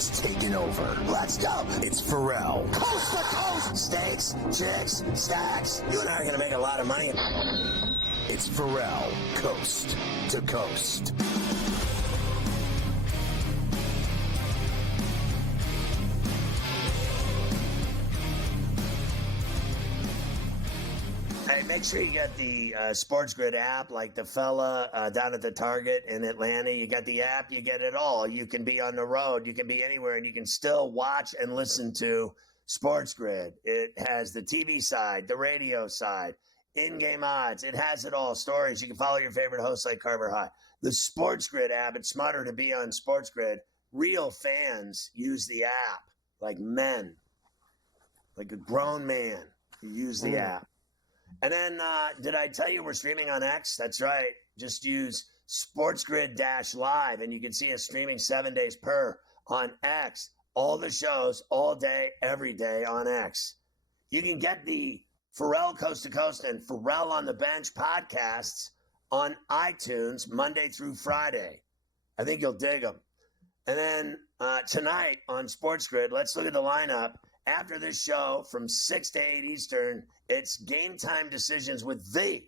has taken over. Let's go. It's Ferrall. Coast to coast. Steaks, chicks, stacks. You and I are going to make a lot of money. It's Ferrall, coast to coast. Hey, make sure you get the SportsGrid app, like the fella down at the Target in Atlanta. You got the app, you get it all. You can be on the road, you can be anywhere, and you can still watch and listen to SportsGrid. It has the TV side, the radio side, in-game odds. It has it all. Stories. You can follow your favorite hosts like Carver High. The SportsGrid app, it's smarter to be on SportsGrid. Real fans use the app, like men, like a grown man. You use the app. And then, did I tell you we're streaming on X? That's right. Just use SportsGrid-Live, and you can see us streaming 7 days per on X. All the shows, all day, every day on X. You can get the Ferrall Coast to Coast and Ferrall on the Bench podcasts on iTunes Monday through Friday. I think you'll dig them. And then tonight on SportsGrid, let's look at the lineup. After this show, from 6 to 8 Eastern, it's Game Time Decisions with the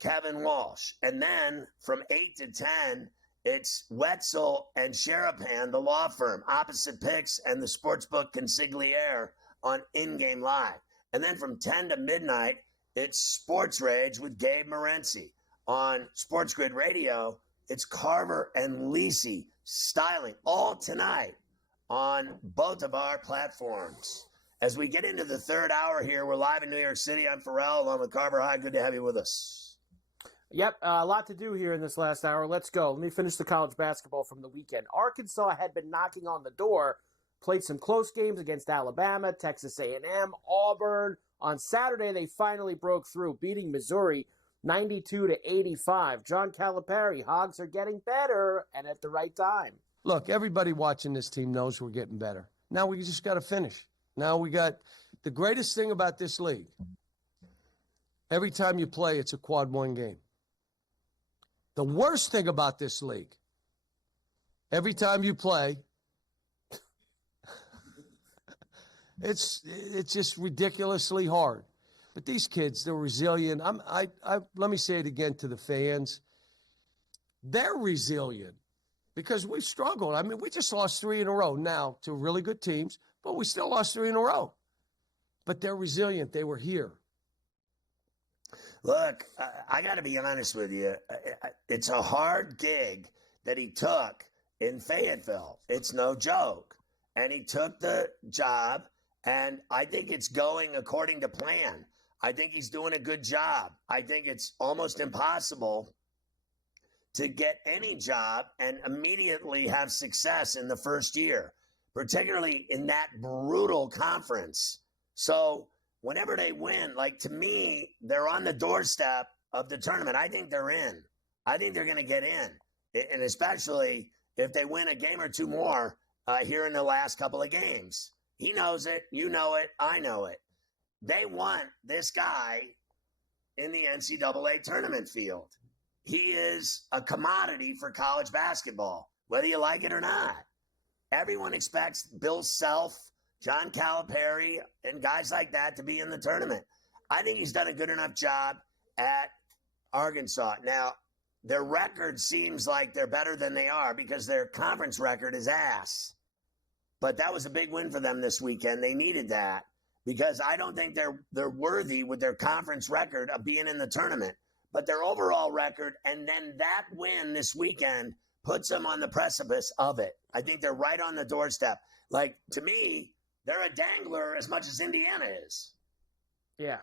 Kevin Walsh. And then from 8 to 10, it's Wetzel and Sherapan, the law firm, Opposite Picks and the Sportsbook Consigliere on In-Game Live. And then from 10 to midnight, it's Sports Rage with Gabe Morency. On SportsGrid Radio, it's Carver and Lisi styling all tonight on both of our platforms. As we get into the third hour here, we're live in New York City. I'm Ferrall, along with Carver High. Good to have you with us. Yep, a lot to do here in this last hour. Let's go. Let me finish the college basketball from the weekend. Arkansas had been knocking on the door, played some close games against Alabama, Texas A&M, Auburn. On Saturday, they finally broke through, beating Missouri 92-85. John Calipari, Hogs are getting better and at the right time. Look, everybody watching this team knows we're getting better. Now we just got to finish. Now we got the greatest thing about this league. Every time you play, it's a quad one game. The worst thing about this league, every time you play, it's just ridiculously hard. But these kids, they're resilient. Let me say it again to the fans. They're resilient. Because we've struggled. I mean, we just lost 3 in a row now to really good teams, but we still lost 3 in a row. But they're resilient. They were here. Look, I got to be honest with you. It's a hard gig that he took in Fayetteville. It's no joke. And he took the job, and I think it's going according to plan. I think he's doing a good job. I think it's almost impossible to get any job and immediately have success in the first year, particularly in that brutal conference. So whenever they win, like, to me, they're on the doorstep of the tournament. I think they're in. I think they're going to get in, and especially if they win a game or two more here in the last couple of games. He knows it. You know it. I know it. They want this guy in the NCAA tournament field. He is a commodity for college basketball, whether you like it or not. Everyone expects Bill Self, John Calipari, and guys like that to be in the tournament. I think he's done a good enough job at Arkansas. Now, their record seems like they're better than they are because their conference record is ass. But that was a big win for them this weekend. They needed that because I don't think they're worthy with their conference record of being in the tournament. But their overall record, and then that win this weekend puts them on the precipice of it. I think they're right on the doorstep. Like, to me, they're a dangler as much as Indiana is. Yeah,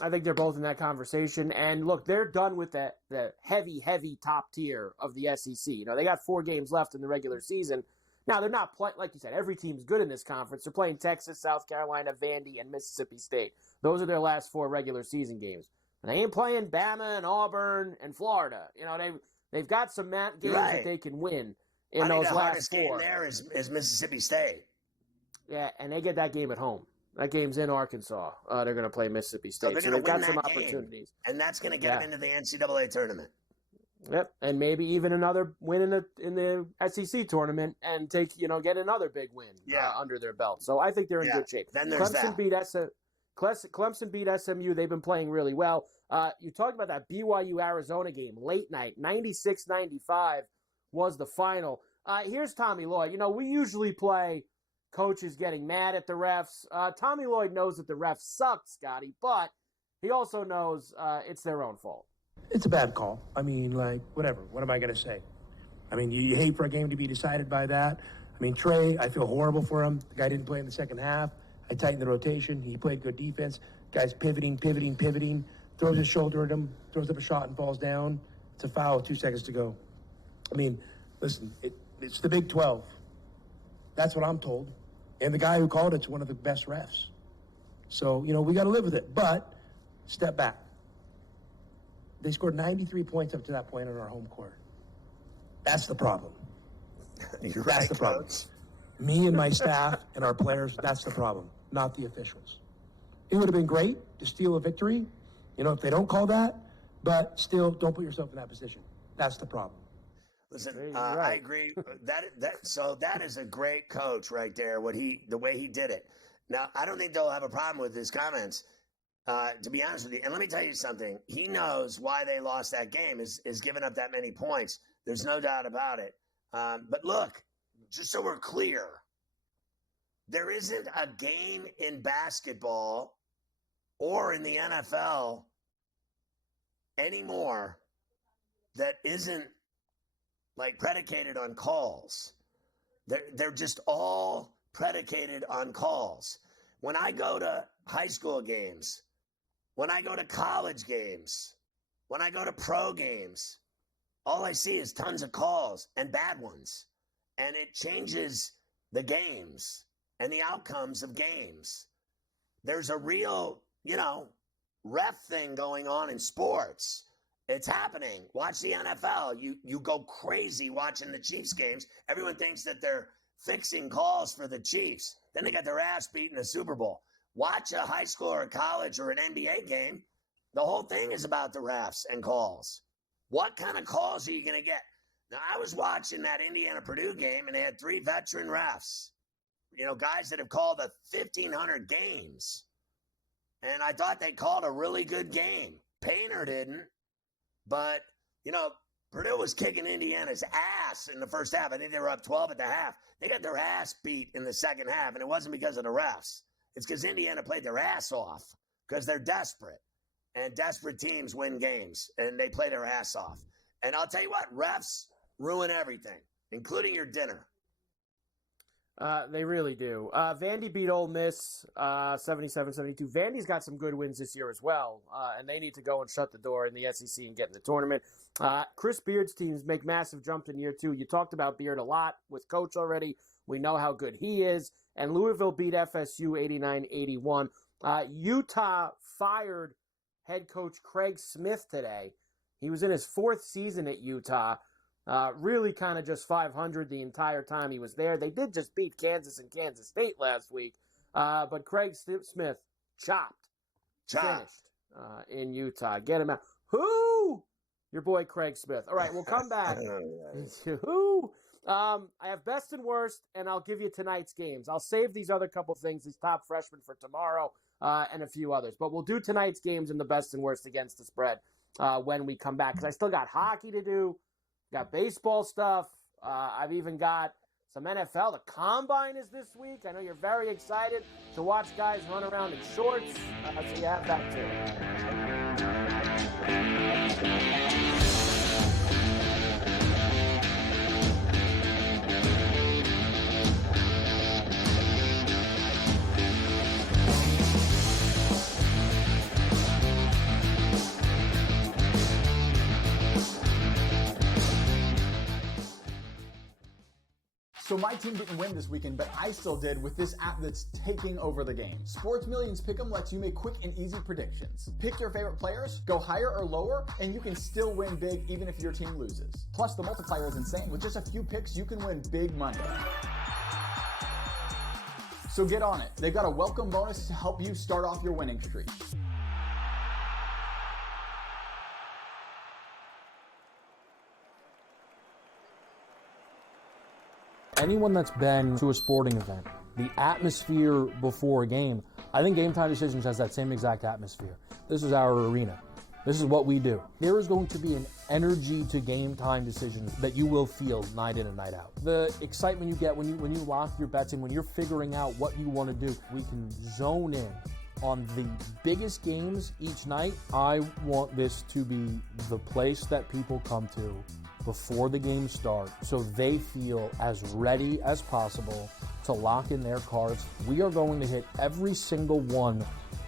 I think they're both in that conversation. And look, they're done with the heavy top tier of the SEC. You know, they got 4 games left in the regular season. Now, they're not playing, like you said, every team's good in this conference. They're playing Texas, South Carolina, Vandy, and Mississippi State. Those are their last 4 regular season games. And they ain't playing Bama and Auburn and Florida. You know, they've got some games that they can win in those last 4. The hardest game there is Mississippi State. Yeah, and they get that game at home. That game's in Arkansas. They're going to play Mississippi State. So they've got some opportunities. And that's going to get them into the NCAA tournament. Yep, and maybe even another win in the SEC tournament and get another big win under their belt. So I think they're in good shape. Then there's Clemson beat SMU. They've been playing really well. You talked about that BYU-Arizona game, late night, 96-95 was the final. Here's Tommy Lloyd. We usually play coaches getting mad at the refs. Tommy Lloyd knows that the refs suck, Scotty, but he also knows it's their own fault. It's a bad call. I mean, whatever. What am I going to say? I mean, you hate for a game to be decided by that. I mean, Trey, I feel horrible for him. The guy didn't play in the second half. I tightened the rotation. He played good defense. Guy's pivoting, throws his shoulder at him, throws up a shot and falls down. It's a foul, 2 seconds to go. I mean, listen, it's the Big 12. That's what I'm told. And the guy who called it's one of the best refs. So, we got to live with it. But step back. They scored 93 points up to that point on our home court. That's the problem. That's the problem. Coach. Me and my staff and our players, that's the problem, not the officials. It would have been great to steal a victory, if they don't call that, but still, don't put yourself in that position. That's the problem. Listen, I agree. That is a great coach right there. The way he did it. Now, I don't think they'll have a problem with his comments. To be honest with you, and let me tell you something. He knows why they lost that game is giving up that many points. There's no doubt about it. But look, just so we're clear, there isn't a game in basketball or in the NFL anymore that isn't predicated on calls. They're just all predicated on calls. When I go to high school games, when I go to college games, when I go to pro games, all I see is tons of calls and bad ones. And it changes the games and the outcomes of games. There's a real, ref thing going on in sports. It's happening. Watch the NFL. You go crazy watching the Chiefs games. Everyone thinks that they're fixing calls for the Chiefs. Then they got their ass beat in the Super Bowl. Watch a high school or a college or an NBA game. The whole thing is about the refs and calls. What kind of calls are you going to get? Now, I was watching that Indiana-Purdue game, and they had 3 veteran refs, guys that have called 1,500 games. And I thought they called a really good game. Painter didn't. But, Purdue was kicking Indiana's ass in the first half. I think they were up 12 at the half. They got their ass beat in the second half, and it wasn't because of the refs. It's because Indiana played their ass off because they're desperate. And desperate teams win games, and they play their ass off. And I'll tell you what, refs ruin everything, including your dinner. They really do. Vandy beat Ole Miss 77-72. Vandy's got some good wins this year as well, and they need to go and shut the door in the SEC and get in the tournament. Chris Beard's teams make massive jumps in year 2. You talked about Beard a lot with Coach already. We know how good he is. And Louisville beat FSU 89-81. Utah fired head coach Craig Smith today. He was in his 4th season at Utah. Really kind of just 500 the entire time he was there. They did just beat Kansas and Kansas State last week. But Craig Smith finished in Utah. Get him out. Who? Your boy Craig Smith. All right, we'll come back. Who? I have best and worst, and I'll give you tonight's games. I'll save these other couple things, these top freshmen, for tomorrow and a few others. But we'll do tonight's games and the best and worst against the spread when we come back, because I still got hockey to do, got baseball stuff. I've even got some NFL. The Combine is this week. I know you're very excited to watch guys run around in shorts, so you have that too. So my team didn't win this weekend, but I still did with this app that's taking over the game. Sports Millions Pick'em lets you make quick and easy predictions. Pick your favorite players, go higher or lower, and you can still win big even if your team loses. Plus, the multiplier is insane. With just a few picks, you can win big money. So get on it. They've got a welcome bonus to help you start off your winning streak. anyone that's been to a sporting event, the atmosphere before a game, I think Game Time Decisions has that same exact atmosphere. This is our arena. This is what we do. There is going to be an energy to Game Time Decisions that you will feel night in and night out. The excitement you get when you lock your bets in, when you're figuring out what you want to do, we can zone in on the biggest games each night. I want this to be the place that people come to before the games start so they feel as ready as possible to lock in their cards. We are going to hit every single one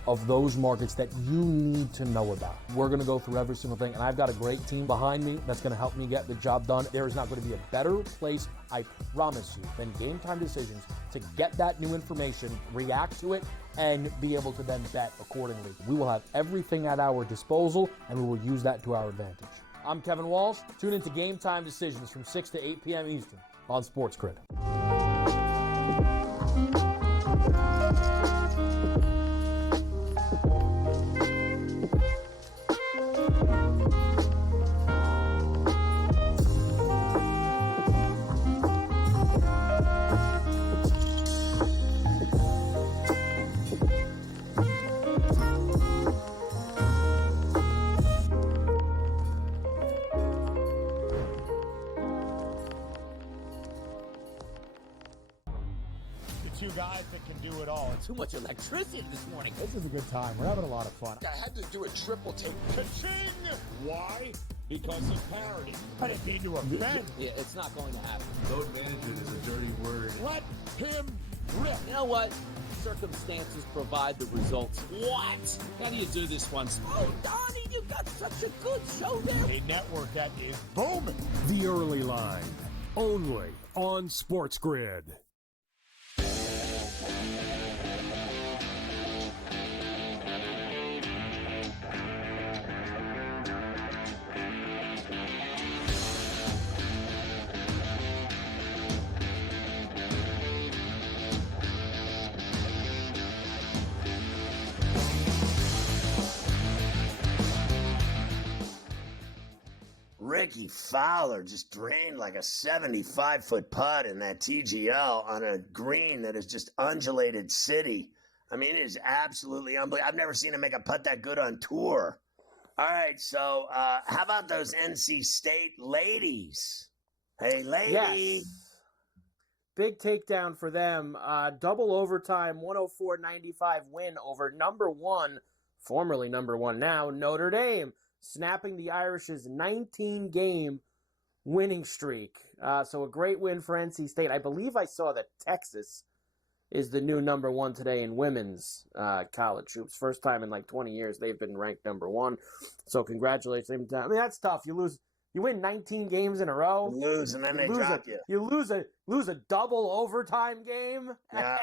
of those markets that you need to know about. We're going to go through every single thing, and I've got a great team behind me that's going to help me get the job done. There is not going to be a better place, I promise you, than Game Time Decisions to get that new information, react to it, and be able to then bet accordingly. We will have everything at our disposal, and we will use that to our advantage. I'm Kevin Walsh. Tune into Game Time Decisions from 6 to 8 p.m. Eastern on SportsGrid. Two guys that can do it all. Too much electricity this morning. This is a good time. We're having a lot of fun. I had to do a triple take. Ka-ching! Why? Because of parity. I didn't mean to offend. Yeah, it's not going to happen. Load management is a dirty word. Let him rip. You know what? Circumstances provide the results. What? How do you do this one? Oh, Donnie, you got such a good show there. A network that is booming. The Early Line, only on SportsGrid. Ricky Fowler just drained like a 75-foot putt in that TGL on a green that is just undulated city. I mean, it is absolutely unbelievable. I've never seen him make a putt that good on tour. All right, so how about those NC State ladies? Hey, lady. Yes. Big takedown for them. Double overtime, 104-95 win over number one, formerly number one now, Notre Dame, snapping the Irish's 19-game winning streak. So a great win for NC State. I believe I saw that Texas is the new number one today in women's college hoops. First time in like 20 years they've been ranked number one. So congratulations. I mean, that's tough. You win 19 games in a row. You lose, and then they drop you. You lose a double overtime game, yeah.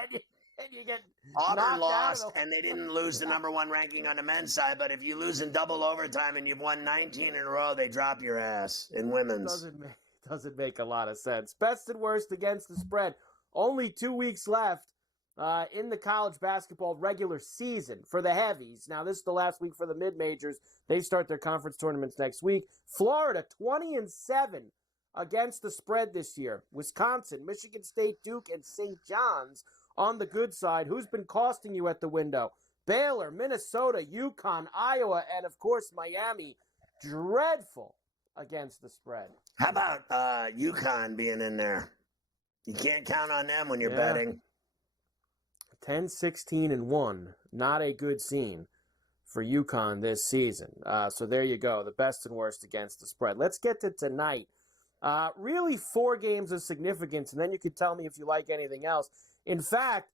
and you get Auburn lost, and they didn't lose the number one ranking on the men's side. But if you lose in double overtime and you've won 19 in a row, they drop your ass in women's. Doesn't make a lot of sense. Best and worst against the spread. Only 2 weeks left in the college basketball regular season for the heavies. Now, this is the last week for the mid-majors. They start their conference tournaments next week. Florida, 20-7 against the spread this year. Wisconsin, Michigan State, Duke, and St. John's on the good side. Who's been costing you at the window? Baylor, Minnesota, UConn, Iowa, and, of course, Miami. Dreadful against the spread. How about UConn being in there? You can't count on them when you're betting. 10-16-1. Not a good scene for UConn this season. So there you go. The best and worst against the spread. Let's get to tonight. Really 4 games of significance, and then you can tell me if you like anything else. In fact,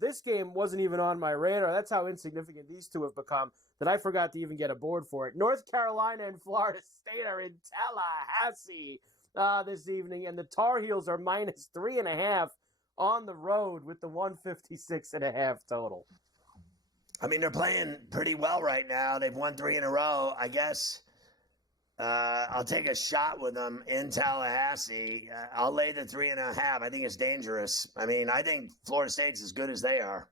this game wasn't even on my radar. That's how insignificant these two have become that I forgot to even get a board for it. North Carolina and Florida State are in Tallahassee this evening, and the Tar Heels are -3.5 on the road with the 156.5 total. I mean, they're playing pretty well right now. They've won 3 in a row. I guess I'll take a shot with them in Tallahassee. I'll lay the 3.5. I think it's dangerous. I mean, I think Florida State's as good as they are.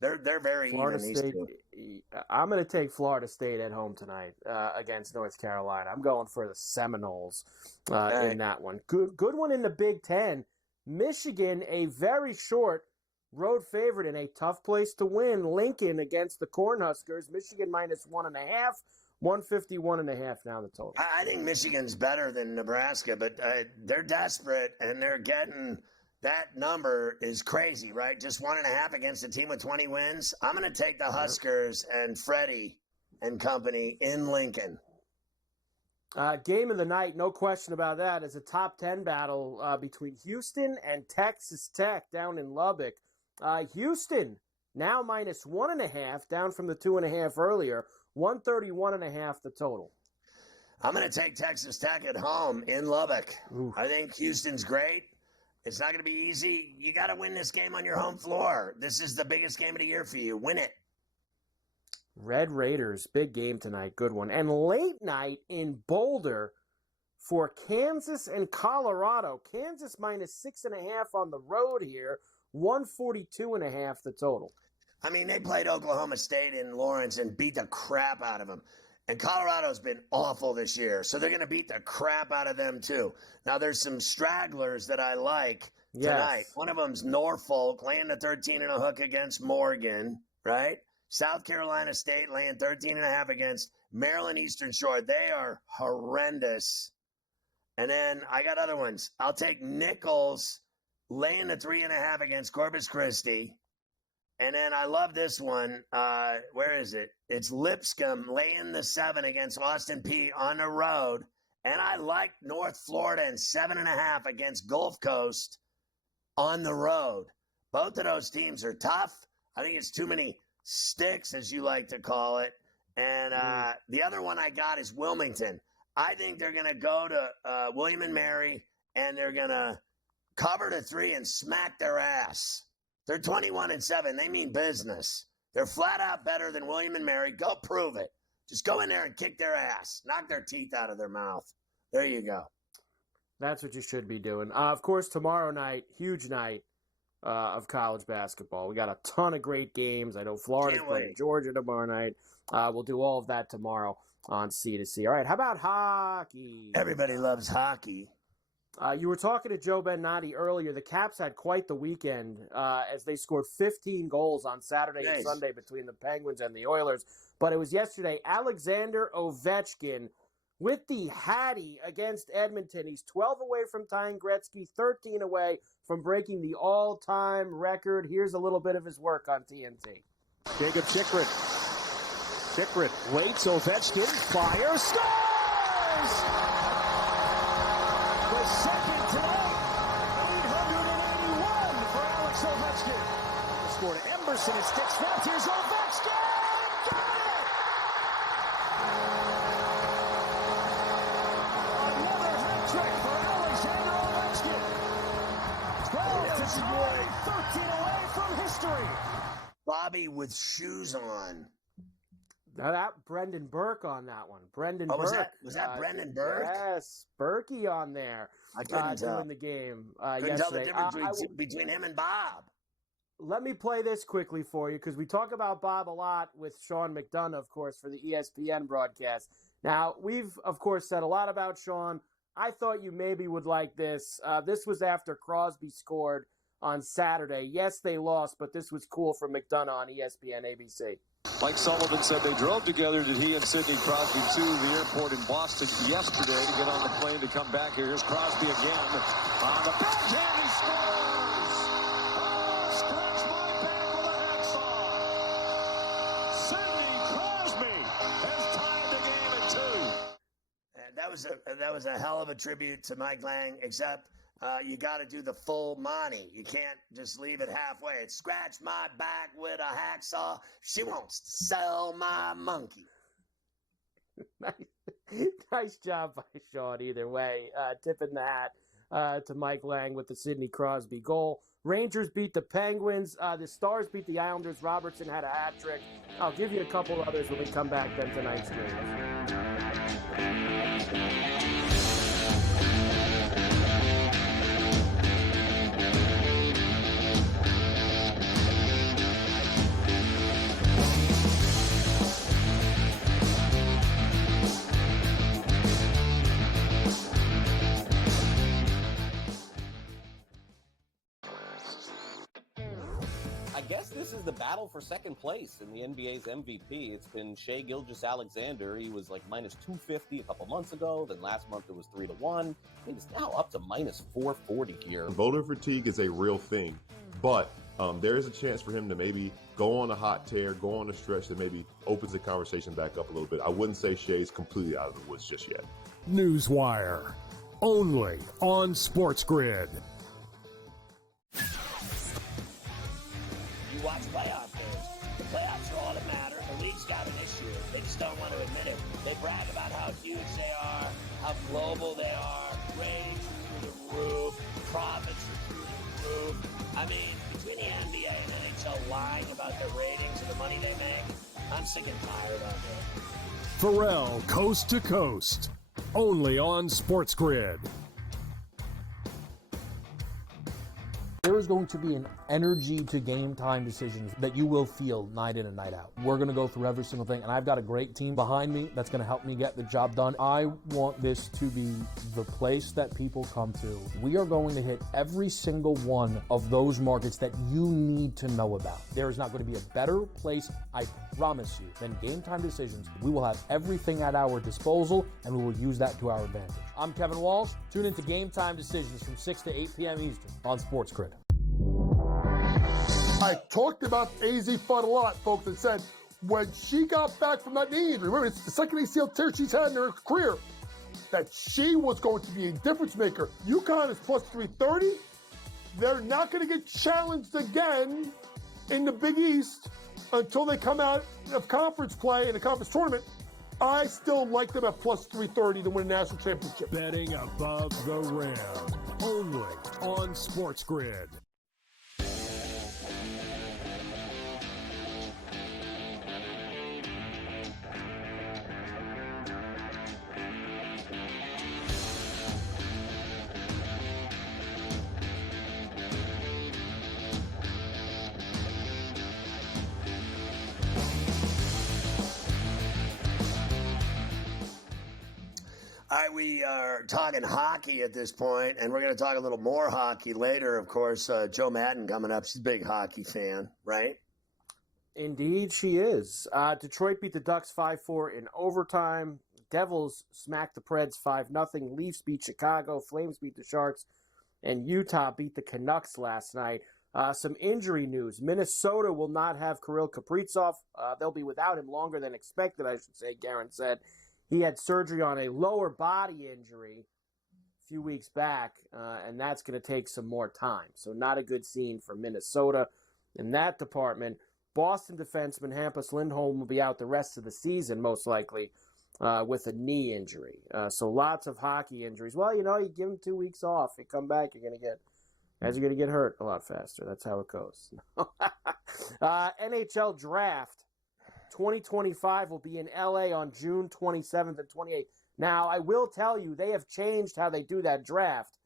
They're very Florida even. State, these two. I'm going to take Florida State at home tonight against North Carolina. I'm going for the Seminoles in that one. Good one in the Big Ten. Michigan, a very short road favorite in a tough place to win. Lincoln against the Cornhuskers. Michigan minus 1.5. 151.5 now the total. I think Michigan's better than Nebraska, but they're desperate, and they're getting that number is crazy, right? Just 1.5 against a team with 20 wins. I'm going to take the Huskers and Freddie and company in Lincoln. Game of the night, no question about that, is a top 10 battle between Houston and Texas Tech down in Lubbock. Houston now minus 1.5, down from the 2.5 earlier. 131.5 the total. I'm going to take Texas Tech at home in Lubbock. Ooh. I think Houston's great. It's not going to be easy. You got to win this game on your home floor. This is the biggest game of the year for you. Win it. Red Raiders, big game tonight. Good one. And late night in Boulder for Kansas and Colorado. Kansas minus 6.5 on the road here. 142.5 the total. I mean, they played Oklahoma State in Lawrence and beat the crap out of them. And Colorado's been awful this year, so they're going to beat the crap out of them too. Now, there's some stragglers that I like tonight. One of them's Norfolk laying the 13.5 against Morgan, right? South Carolina State laying 13.5 against Maryland Eastern Shore. They are horrendous. And then I got other ones. I'll take Nichols laying the 3.5 against Corpus Christi. And then I love this one. Where is it? It's Lipscomb laying the 7 against Austin Peay on the road. And I like North Florida and 7.5 against Gulf Coast on the road. Both of those teams are tough. I think it's too many sticks, as you like to call it. And the other one I got is Wilmington. I think they're going to go to William and Mary, and they're going to cover the 3 and smack their ass. They're 21-7. They mean business. They're flat out better than William and Mary. Go prove it. Just go in there and kick their ass. Knock their teeth out of their mouth. There you go. That's what you should be doing. Of course, tomorrow night, huge night of college basketball. We got a ton of great games. I know Florida's playing Georgia tomorrow night. We'll do all of that tomorrow on C2C. All right, how about hockey? Everybody loves hockey. You were talking to Joe Bennati earlier. The Caps had quite the weekend as they scored 15 goals on Saturday and Sunday between the Penguins and the Oilers. But it was yesterday, Alexander Ovechkin with the Hattie against Edmonton. He's 12 away from tying Gretzky, 13 away from breaking the all-time record. Here's a little bit of his work on TNT. Jacob Chikrin. Chikrin waits, Ovechkin fires, scores! The second tonight, 881 for Alex Ovechkin. Scored Emberson, his stick snapped. Here's Ovechkin. Got it! Another hat trick for Alexander Ovechkin. 12 to tie, 13 away from history. Bobby with shoes on. Now that Brendan Burke on that one. Brendan Burke. Was that Brendan Burke? Yes, Berkey on there. I couldn't tell. Doing the game couldn't yesterday. tell the difference between him and Bob. Let me play this quickly for you because we talk about Bob a lot with Sean McDonough, of course, for the ESPN broadcast. Now, we've, of course, said a lot about Sean. I thought you maybe would like this. This was after Crosby scored on Saturday. Yes, they lost, but this was cool from McDonough on ESPN ABC. Mike Sullivan said they drove together, did he and Sidney Crosby, to the airport in Boston yesterday to get on the plane to come back here. Here's Crosby again. On the backhand, he scores! Oh, scratch my back with a hacksaw. Sidney Crosby has tied the game at 2. That was a hell of a tribute to Mike Lang, except you got to do the full Monty. You can't just leave it halfway. It's scratch my back with a hacksaw. She wants to sell my monkey. Nice job by Sean either way. Tipping the hat to Mike Lang with the Sidney Crosby goal. Rangers beat the Penguins. The Stars beat the Islanders. Robertson had a hat trick. I'll give you a couple others when we come back then tonight's game. I guess this is the battle for second place in the NBA's MVP. It's been Shai Gilgeous-Alexander. He was like minus 250 a couple months ago. Then last month it was 3-1. I think it's now up to minus 440 here. Voter fatigue is a real thing, but there is a chance for him to maybe go on a hot tear, go on a stretch that maybe opens the conversation back up a little bit. I wouldn't say Shai's completely out of the woods just yet. Newswire, only on SportsGrid. You watch playoff games. The playoffs are all that matter. The league's got an issue. They just don't want to admit it. They brag about how huge they are, how global they are, ratings are through the roof, profits are through the roof. I mean, between the NBA and NHL lying about their ratings and the money they make, I'm sick and tired of it. Ferrall, coast to coast, only on SportsGrid. There is going to be an energy to game time decisions that you will feel night in and night out. We're going to go through every single thing, and I've got a great team behind me that's going to help me get the job done. I want this to be the place that people come to. We are going to hit every single one of those markets that you need to know about. There is not going to be a better place, I promise you, than Game Time Decisions. We will have everything at our disposal, and we will use that to our advantage. I'm Kevin Walsh. Tune into Game Time Decisions from 6 to 8 p.m. Eastern on SportsGrid. I talked about AZ Fudd a lot, folks, and said when she got back from that knee injury, remember, it's the second ACL tear she's had in her career, that she was going to be a difference maker. UConn is plus 330. They're not going to get challenged again in the Big East until they come out of conference play in the conference tournament. I still like them at plus 330 to win a national championship. Betting above the rim, only on SportsGrid. All right, we are talking hockey at this point, and we're going to talk a little more hockey later. Of course, Joe Madden coming up. She's a big hockey fan, right? Indeed, she is. Detroit beat the Ducks 5-4 in overtime. Devils smacked the Preds 5-0. Leafs beat Chicago. Flames beat the Sharks. And Utah beat the Canucks last night. Some injury news. Minnesota will not have Kirill Kaprizov. They'll be without him longer than expected, I should say, Guerin said. He had surgery on a lower body injury a few weeks back, and that's going to take some more time. So not a good scene for Minnesota in that department. Boston defenseman Hampus Lindholm will be out the rest of the season, most likely, with a knee injury. So lots of hockey injuries. Well, you know, you give them 2 weeks off. You come back, you're going to get hurt a lot faster. That's how it goes. NHL draft 2025 will be in LA on June 27th and 28th. Now, I will tell you, they have changed how they do that draft.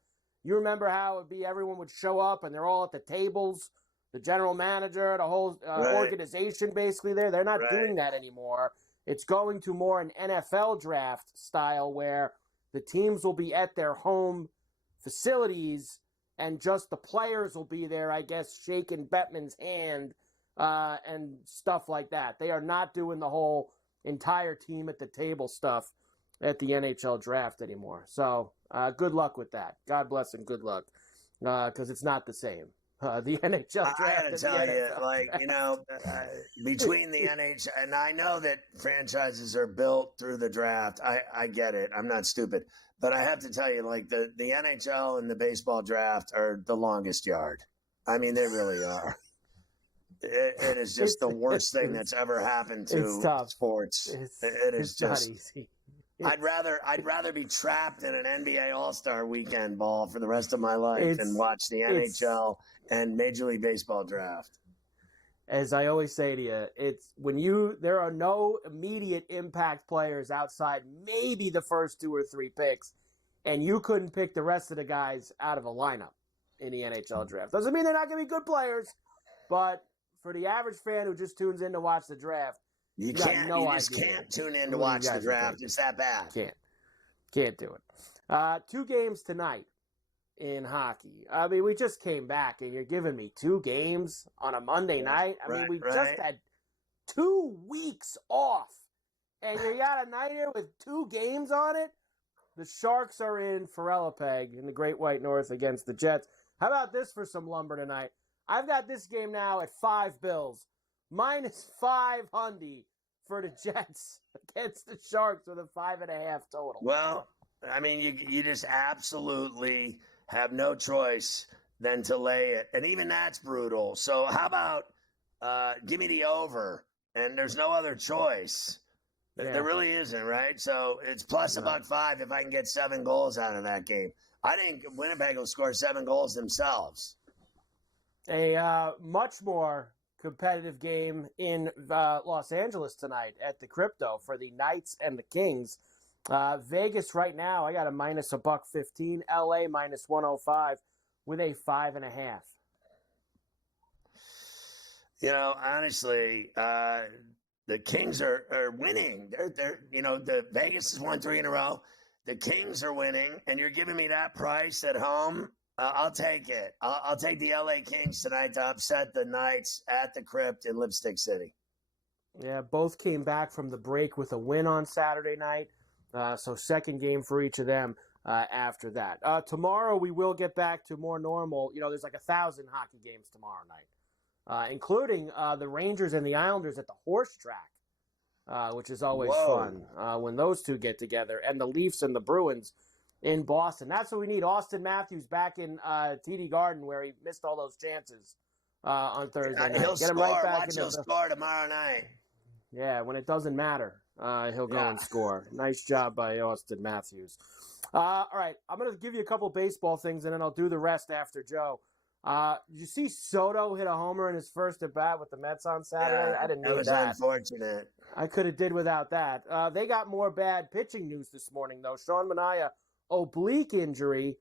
You remember how it would be everyone would show up and they're all at the tables, the general manager, the whole organization basically there. They're not doing that anymore. It's going to more an NFL draft style where the teams will be at their home facilities and just the players will be there, I guess, shaking Bettman's hand and stuff like that. They are not doing the whole entire team at the table stuff at the NHL draft anymore. So good luck with that. God bless and good luck because it's not the same. The NHL draft. I got to tell you, like, you know, between the NHL, and I know that franchises are built through the draft. I get it. I'm not stupid. But I have to tell you, like, the NHL and the baseball draft are the longest yard. I mean, they really are. It is just the worst thing that's ever happened to sports. It is just not easy. I'd rather be trapped in an NBA All-Star weekend ball for the rest of my life and watch the NHL and Major League Baseball draft. As I always say to you, it's when there are no immediate impact players outside maybe the first 2 or 3 picks, and you couldn't pick the rest of the guys out of a lineup in the NHL draft. Doesn't mean they're not going to be good players, but for the average fan who just tunes in to watch the draft, you just can't tune in to watch the draft. It's that bad. Can't do it. 2 games tonight in hockey. I mean, we just came back, and you're giving me 2 games on a Monday night. I mean, we just had 2 weeks off, and you got a night here with 2 games on it. The Sharks are in Ferrallapeg in the Great White North against the Jets. How about this for some lumber tonight? I've got this game now at 5 Bills, -5 Hundy for the Jets against the Sharks with a 5.5 total. Well, I mean, you just absolutely have no choice than to lay it. And even that's brutal. So how about give me the over? And there's no other choice. Yeah. There really isn't, right? So it's plus $1.05 if I can get 7 goals out of that game. I think Winnipeg will score 7 goals themselves. A much more competitive game in Los Angeles tonight at the Crypto for the Knights and the Kings. Vegas right now, I got a -$1.15. LA -105 with a 5.5. You know, honestly, the Kings are winning. They're the Vegas has won 3 in a row. The Kings are winning, and you're giving me that price at home. I'll take it. I'll take the LA Kings tonight to upset the Knights at the Crypt in Lipstick City. Yeah, both came back from the break with a win on Saturday night. So second game for each of them after that. Tomorrow we will get back to more normal. You know, there's like 1,000 hockey games tomorrow night, including the Rangers and the Islanders at the horse track, which is always fun when those two get together, and the Leafs and the Bruins in Boston. That's what we need. Austin Matthews back in TD Garden where he missed all those chances on Thursday night. He'll Get him score. right back Watch, he'll score tomorrow night. Yeah, when it doesn't matter, he'll go and score. Nice job by Austin Matthews. All right, I'm going to give you a couple baseball things, and then I'll do the rest after Joe. Did you see Soto hit a homer in his first at-bat with the Mets on Saturday? I didn't know that. It was unfortunate. I could have did without that. They got more bad pitching news this morning, though. Sean Manaea, oblique injury,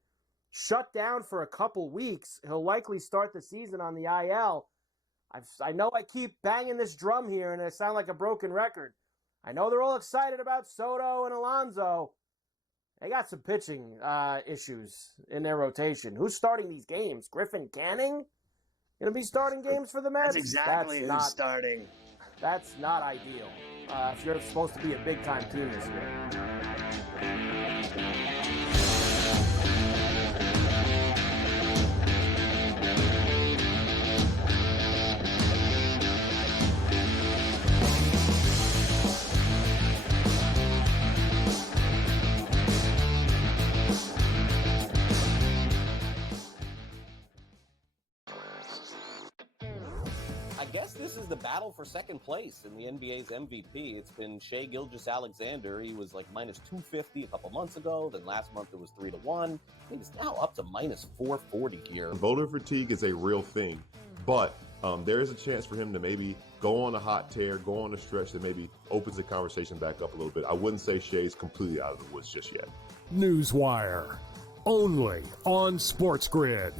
shut down for a couple weeks. He'll likely start the season on the IL. I know I keep banging this drum here, and I sound like a broken record. I know they're all excited about Soto and Alonso. They got some pitching issues in their rotation. Who's starting these games? Griffin Canning going to be starting games for the Mets? That's exactly who's starting. That's not ideal if you're supposed to be a big-time team this year. I guess this is the battle for second place in the NBA's MVP. It's been Shai Gilgeous-Alexander. He was like -250 a couple months ago. Then last month it was 3-1. I think it's now up to -440 here. Voter fatigue is a real thing, but there is a chance for him to maybe go on a hot tear, go on a stretch that maybe opens the conversation back up a little bit. I wouldn't say Shai's completely out of the woods just yet. Newswire, only on SportsGrid.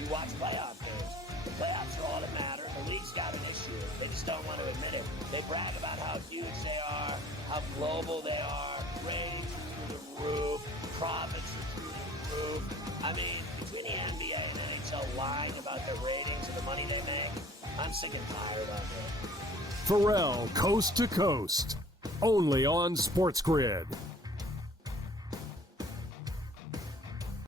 You watch playoff games. The playoffs are all that matter. The league's got an issue. They just don't want to admit it. They brag about how huge they are, how global they are, ratings are through the roof, profits are through the roof. I mean, between the NBA and NHL lying about their ratings and the money they make, I'm sick and tired of it. Ferrall, coast to coast, only on SportsGrid.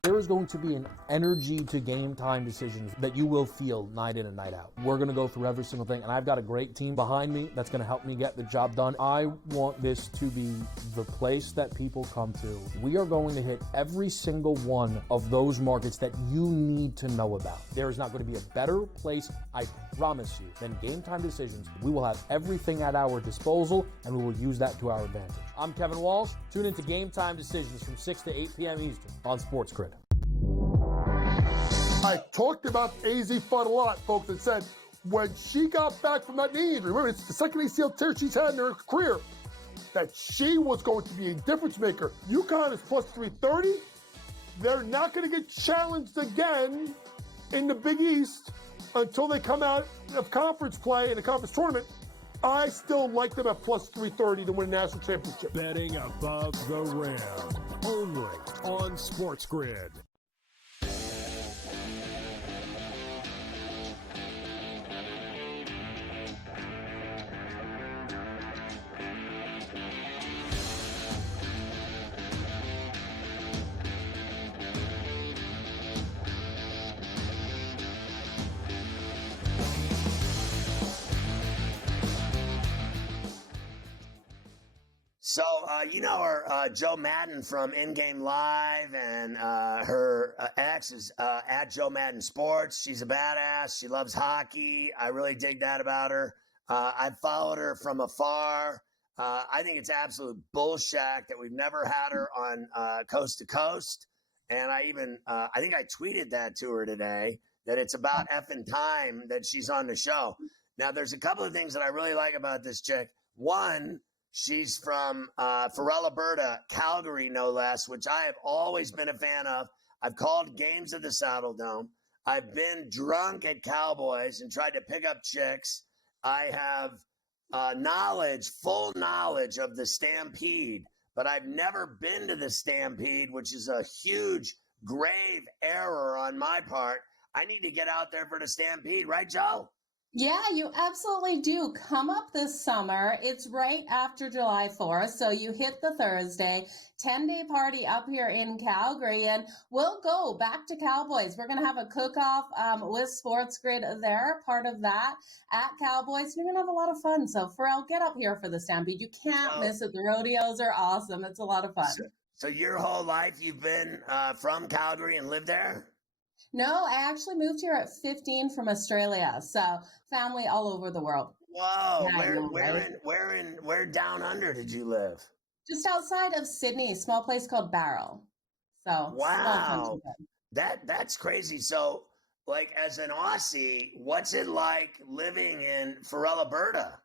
There is going to be an energy to game time decisions that you will feel night in and night out. We're going to go through every single thing, and I've got a great team behind me that's going to help me get the job done. I want this to be the place that people come to. We are going to hit every single one of those markets that you need to know about. There is not going to be a better place, I promise you, than Game Time Decisions. We will have everything at our disposal, and we will use that to our advantage. I'm Kevin Walsh. Tune into Game Time Decisions from 6 to 8 p.m. Eastern on SportsGrid. I talked about AZ Fudd a lot, folks, and said when she got back from that knee injury, remember, it's the second ACL tear she's had in her career, that she was going to be a difference maker. UConn is plus 330. They're not going to get challenged again in the Big East until they come out of conference play in the conference tournament. I still like them at plus 330 to win a national championship. Betting above the rim. only on SportsGrid. So, you know her, Joe Madden from In-Game Live, and her ex is at Joe Madden Sports. She's a badass. She loves hockey. I really dig that about her. I've followed her from afar. I think it's absolute bullshit that we've never had her on Coast to Coast. And I think I tweeted that to her today, that it's about effing time that she's on the show. Now, there's a couple of things that I really like about this chick. One, she's from Ferrall, Alberta, Calgary, no less, which I have always been a fan of. I've called games at the Saddle Dome. I've been drunk at Cowboys and tried to pick up chicks. I have full knowledge of the Stampede, but I've never been to the Stampede, which is a huge, grave error on my part. I need to get out there for the Stampede, right, Joe? Yeah, you absolutely do. Come up this summer. It's right after July 4th. So you hit the Thursday, 10-day party up here in Calgary, and we'll go back to Cowboys. We're going to have a cook-off with SportsGrid there, part of that at Cowboys. You're going to have a lot of fun. So, Ferrall, get up here for the Stampede. You can't miss it. The rodeos are awesome. It's a lot of fun. So your whole life you've been from Calgary and lived there? No, I actually moved here at 15 from Australia. So family all over the world. Whoa, Yeah, where down under did you live? just outside of Sydney, a small place called Barrel. So Wow, that's crazy. So, like, as an Aussie, what's it like living in Ferrall, Alberta?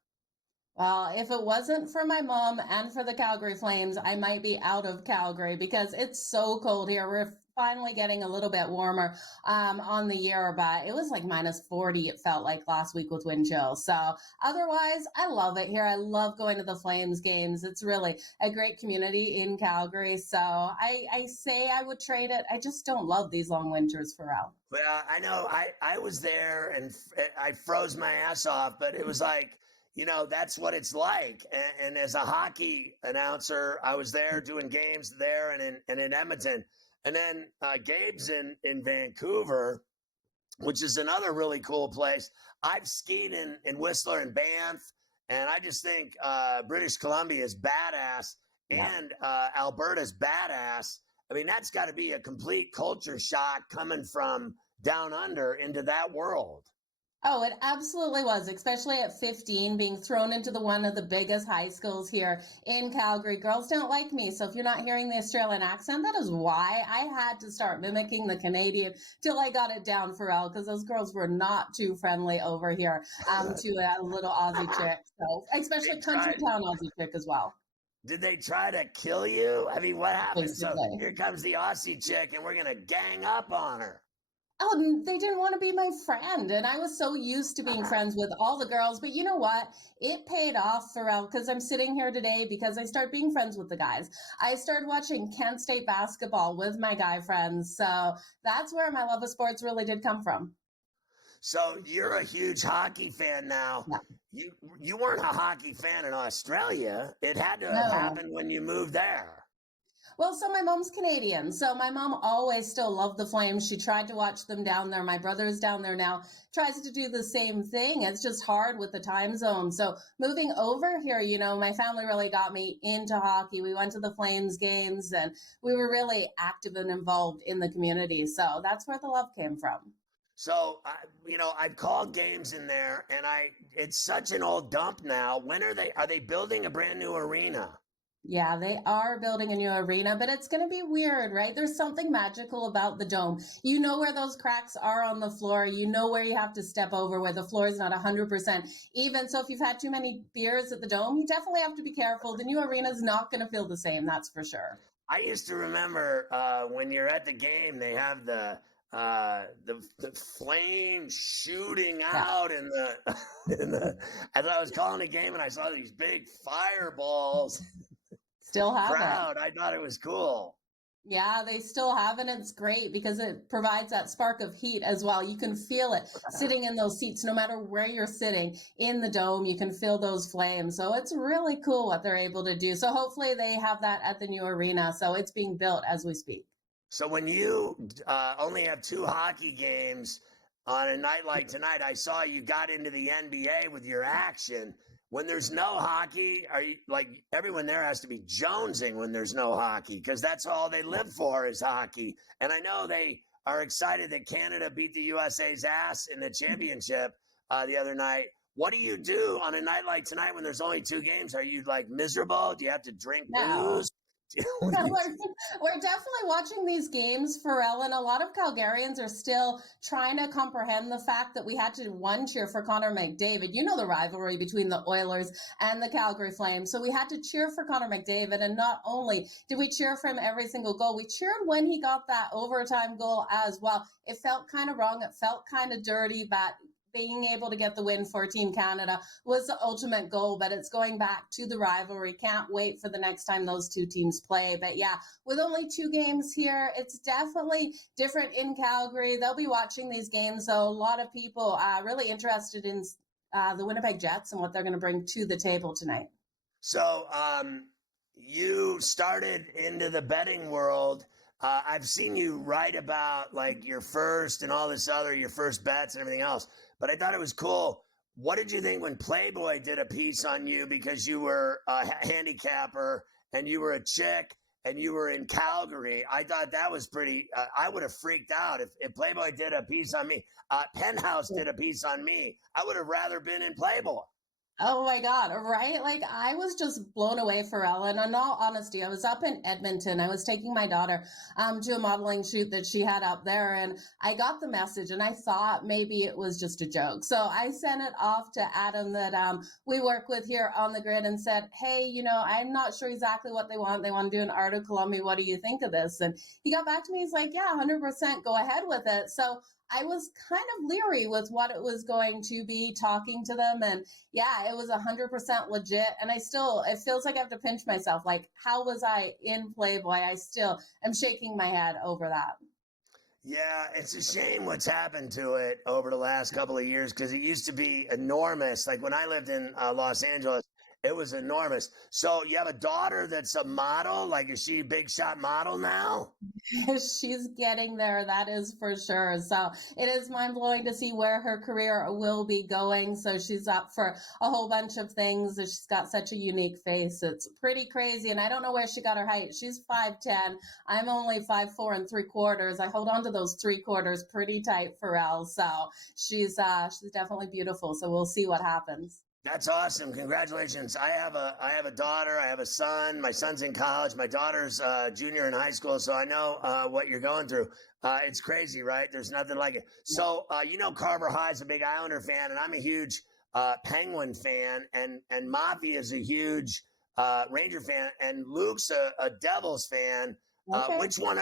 Well, if it wasn't for my mom and for the Calgary Flames, I might be out of Calgary because it's so cold here. We're finally getting a little bit warmer on the year, but it was like minus 40, it felt like last week with wind chill. So otherwise, I love it here. I love going to the Flames games. It's really a great community in Calgary. So I say I would trade it. I just don't love these long winters, Ferrall. Well, I know I was there and I froze my ass off, but it was like, you know, that's what it's like. And as a hockey announcer, I was there doing games there and in Edmonton. And then Gabe's in Vancouver, which is another really cool place. I've skied in Whistler and Banff, and I just think British Columbia is badass, and Alberta's badass. I mean, that's got to be a complete culture shock coming from down under into that world. Oh, it absolutely was, especially at 15, being thrown into one of the biggest high schools here in Calgary. Girls don't like me, so if you're not hearing the Australian accent, that is why I had to start mimicking the Canadian till I got it down, Ferrall, because those girls were not too friendly over here to a little Aussie chick, so especially country town Aussie chick as well. Did they try to kill you? I mean, what happened? Basically. So here comes the Aussie chick, and we're going to gang up on her. Oh, they didn't want to be my friend. And I was so used to being friends with all the girls. But you know what? It paid off, Ferrall, because I'm sitting here today because I started being friends with the guys. I started watching Kent State basketball with my guy friends. So that's where my love of sports really did come from. So you're a huge hockey fan now. Yeah. You weren't a hockey fan in Australia. It had to have happened when you moved there. Well, so my mom's Canadian. So my mom always still loved the Flames. She tried to watch them down there. My brother is down there now, tries to do the same thing. It's just hard with the time zone. So moving over here, you know, my family really got me into hockey. We went to the Flames games and we were really active and involved in the community. So that's where the love came from. So, you know, I've called games in there and it's such an old dump now. When are they building a brand new arena? Yeah, they are building a new arena, but it's going to be weird, right? There's something magical about the dome. You know where those cracks are on the floor. You know where you have to step over, where the floor is not 100% even. So if you've had too many beers at the dome, you definitely have to be careful. The new arena is not going to feel the same, that's for sure. I used to remember when you're at the game, they have the flames shooting out in the as I was calling a game and I saw these big fireballs. Still have crowd. I thought it was cool. Yeah, they still have, and it's great because it provides that spark of heat as well. You can feel it sitting in those seats, no matter where you're sitting in the dome, you can feel those flames. So it's really cool what they're able to do. So hopefully they have that at the new arena. So it's being built as we speak. So when you only have 2 hockey games on a night like tonight, I saw you got into the NBA with your action. When there's no hockey, are you like everyone there has to be jonesing when there's no hockey because that's all they live for is hockey. And I know they are excited that Canada beat the USA's ass in the championship the other night. What do you do on a night like tonight when there's only 2 games? Are you like miserable? Do you have to drink booze? We're definitely watching these games, Ferrall, and a lot of Calgarians are still trying to comprehend the fact that we had to cheer for Connor McDavid. You know the rivalry between the Oilers and the Calgary Flames. So we had to cheer for Connor McDavid, and not only did we cheer for him every single goal, we cheered when he got that overtime goal as well. It felt kind of wrong. It felt kind of dirty, but being able to get the win for Team Canada was the ultimate goal, but it's going back to the rivalry. Can't wait for the next time those 2 teams play. But yeah, with only 2 games here, it's definitely different in Calgary. They'll be watching these games, so a lot of people are really interested in the Winnipeg Jets and what they're going to bring to the table tonight. So you started into the betting world. I've seen you write about like your first and all this other, your first bets and everything else. But I thought it was cool. What did you think when Playboy did a piece on you because you were a handicapper and you were a chick and you were in Calgary? I thought that was pretty I would have freaked out if Playboy did a piece on me. Penthouse did a piece on me. I would have rather been in Playboy. Oh my God, right? Like I was just blown away, Ferrall. And in all honesty, I was up in Edmonton. I was taking my daughter to a modeling shoot that she had up there. And I got the message and I thought maybe it was just a joke. So I sent it off to Adam that we work with here on the grid and said, hey, you know, I'm not sure exactly what they want. They want to do an article on me. What do you think of this? And he got back to me. He's like, yeah, 100% go ahead with it. So I was kind of leery with what it was going to be talking to them. And yeah, it was 100% legit. And it feels like I have to pinch myself. Like, how was I in Playboy? I still am shaking my head over that. Yeah, it's a shame what's happened to it over the last couple of years because it used to be enormous. Like when I lived in Los Angeles, it was enormous. So you have a daughter that's a model? Like, is she a big shot model now? She's getting there, that is for sure. So it is mind-blowing to see where her career will be going. So she's up for a whole bunch of things. She's got such a unique face. It's pretty crazy. And I don't know where she got her height. She's 5'10". I'm only 5'4 3/4. I hold on to those 3/4 pretty tight, Ferrall. So she's definitely beautiful. So we'll see what happens. That's awesome. Congratulations. I have a daughter. I have a son. My son's in college. My daughter's junior in high school. So I know what you're going through. It's crazy, right? There's nothing like it. So, you know, Carver High's a big Islander fan, and I'm a huge Penguin fan, and Mafia is a huge Ranger fan, and Luke's a Devils fan. Okay. Which one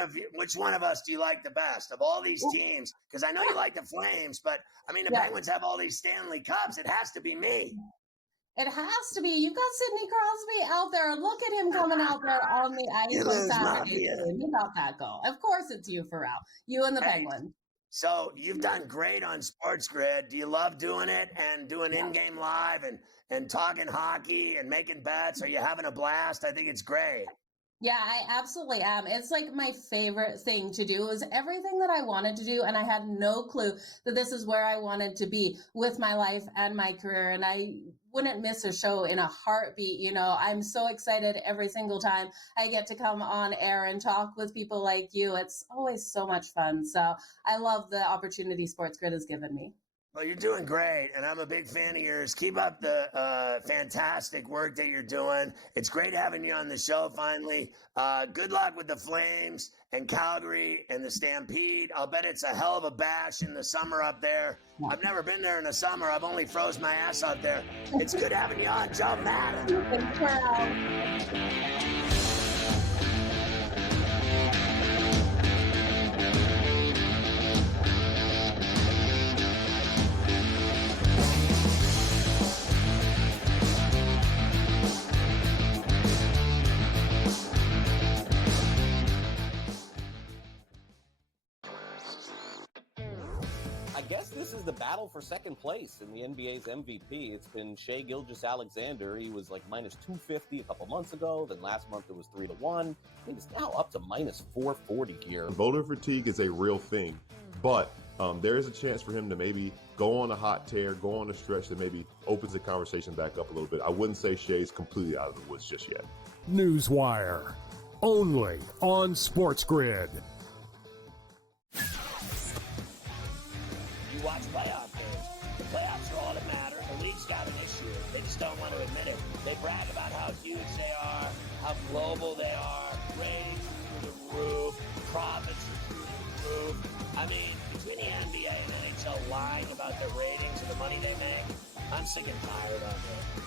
of us do you like the best of all these teams? Because I know you like the Flames, but I mean the Penguins have all these Stanley Cups. It has to be me. It has to be. You've got Sidney Crosby out there. Look at him coming out there on the ice on Saturday. He got that goal. Of course, it's you, Ferrall. You and the Penguins. So you've done great on SportsGrid. Do you love doing it and doing in-game live and talking hockey and making bets? Are you having a blast? I think it's great. Yeah, I absolutely am. It's like my favorite thing to do. It was everything that I wanted to do, and I had no clue that this is where I wanted to be with my life and my career, and I wouldn't miss a show in a heartbeat. You know, I'm so excited every single time I get to come on air and talk with people like you. It's always so much fun. So I love the opportunity SportsGrid has given me. Well, you're doing great, and I'm a big fan of yours. Keep up the fantastic work that you're doing. It's great having you on the show finally. Good luck with the Flames and Calgary and the Stampede. I'll bet it's a hell of a bash in the summer up there. I've never been there in the summer. I've only froze my ass out there. It's good having you on, Joe Madden. guess this is the battle for second place in the NBA's MVP. It's been Shai Gilgeous-Alexander. He was like minus 250 a couple months ago. Then last month it was 3-1. I think it's now up to minus 440 here. Voter fatigue is a real thing, but there is a chance for him to maybe go on a hot tear, go on a stretch that maybe opens the conversation back up a little bit. I wouldn't say Shai's completely out of the woods just yet. Newswire, only on SportsGrid. You watch playoff games. The playoffs are all that matter. The league's got an issue. They just don't want to admit it. They brag about how huge they are, how global they are, ratings through the roof, profits are through the roof. I mean, between the NBA and NHL lying about their ratings and the money they make, I'm sick and tired of it.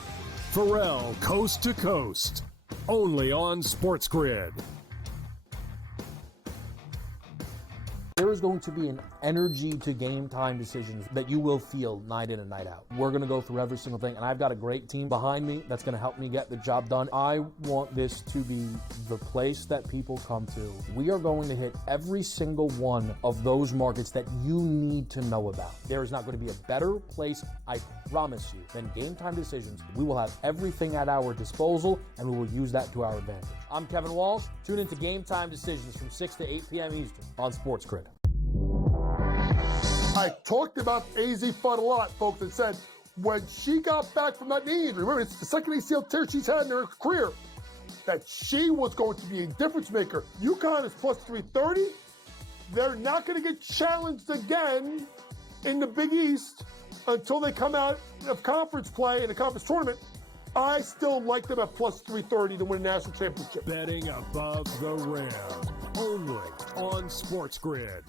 Ferrall, coast to coast, only on SportsGrid. There is going to be an energy to game time decisions that you will feel night in and night out. We're going to go through every single thing, and I've got a great team behind me that's going to help me get the job done. I want this to be the place that people come to. We are going to hit every single one of those markets that you need to know about. There is not going to be a better place, I promise you, than game time decisions. We will have everything at our disposal, and we will use that to our advantage. I'm Kevin Walsh. Tune into Game Time Decisions from 6 to 8 p.m. Eastern on SportsGrid. I talked about AZ Fudd a lot, folks, and said when she got back from that knee injury, remember, it's the second ACL tear she's had in her career, that she was going to be a difference maker. UConn is plus 330. They're not going to get challenged again in the Big East until they come out of conference play in the conference tournament. I still like them at plus 330 to win a national championship. Betting above the rim, only on SportsGrid.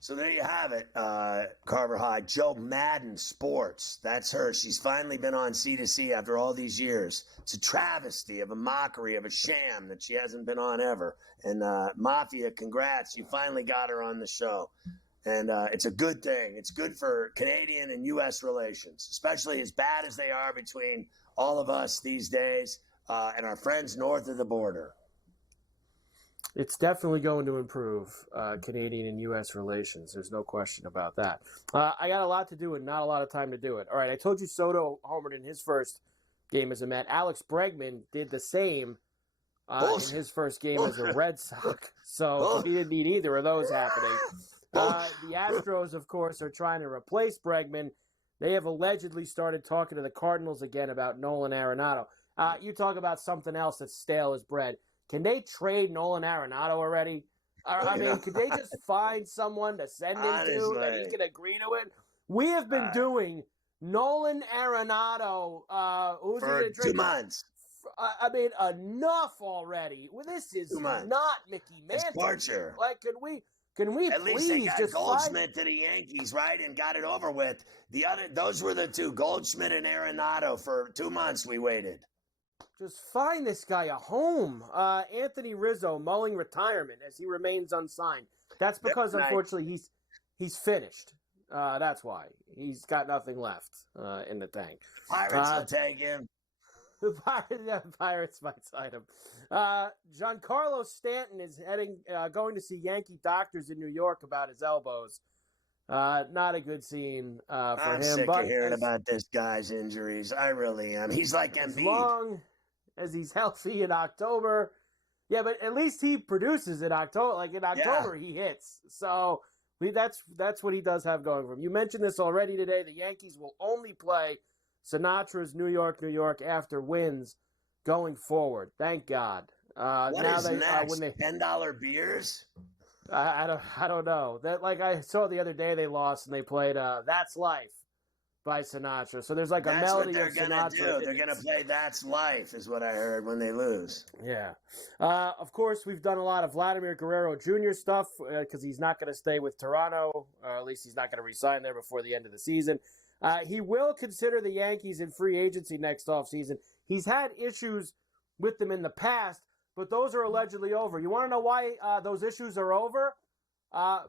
So there you have it, Carver High. Joe Madden Sports. That's her. She's finally been on C2C after all these years. It's a travesty of a mockery of a sham that she hasn't been on ever. And Mafia, congrats. You finally got her on the show. And it's a good thing. It's good for Canadian and U.S. relations, especially as bad as they are between all of us these days and our friends north of the border. It's definitely going to improve Canadian and U.S. relations. There's no question about that. I got a lot to do and not a lot of time to do it. All right, I told you Soto homered in his first game as a Met. Alex Bregman did the same in his first game as a Red Sox. So he didn't need either of those happening. The Astros, of course, are trying to replace Bregman. They have allegedly started talking to the Cardinals again about Nolan Arenado. You talk about something else that's stale as bread. Can they trade Nolan Arenado already? I mean, could they just find someone to send him to that he can agree to it? We have been doing Nolan Arenado for 2 months. I mean, enough already. Well, this is not Mickey Mantle. It's torture. Like, can we at least they got Goldschmidt to the Yankees, right, and got it over with. Those were the two, Goldschmidt and Arenado. For 2 months we waited. Just find this guy a home. Anthony Rizzo mulling retirement as he remains unsigned. That's because, unfortunately, he's finished. That's why. He's got nothing left in the tank. Pirates will take him. The Pirates might sign him. Giancarlo Stanton is going to see Yankee doctors in New York about his elbows. Not a good scene for I'm him. sick of hearing about this guy's injuries. I really am. He's like Embiid. As long as he's healthy in October. Yeah, but at least he produces in October. Like in October, he hits. So that's what he does have going for him. You mentioned this already today. The Yankees will only play Sinatra's New York, New York after wins going forward. Thank God. What is next? $10 beers? I don't know. That, like I saw the other day, they lost and they played "That's Life" by Sinatra. So there's like a melody of Sinatra. That's what they're gonna do. They're gonna play "That's Life" is what I heard when they lose. Yeah. Of course, we've done a lot of Vladimir Guerrero Jr. stuff because he's not going to stay with Toronto, or at least he's not going to resign there before the end of the season. He will consider the Yankees in free agency next offseason. He's had issues with them in the past, but those are allegedly over. You want to know why those issues are over?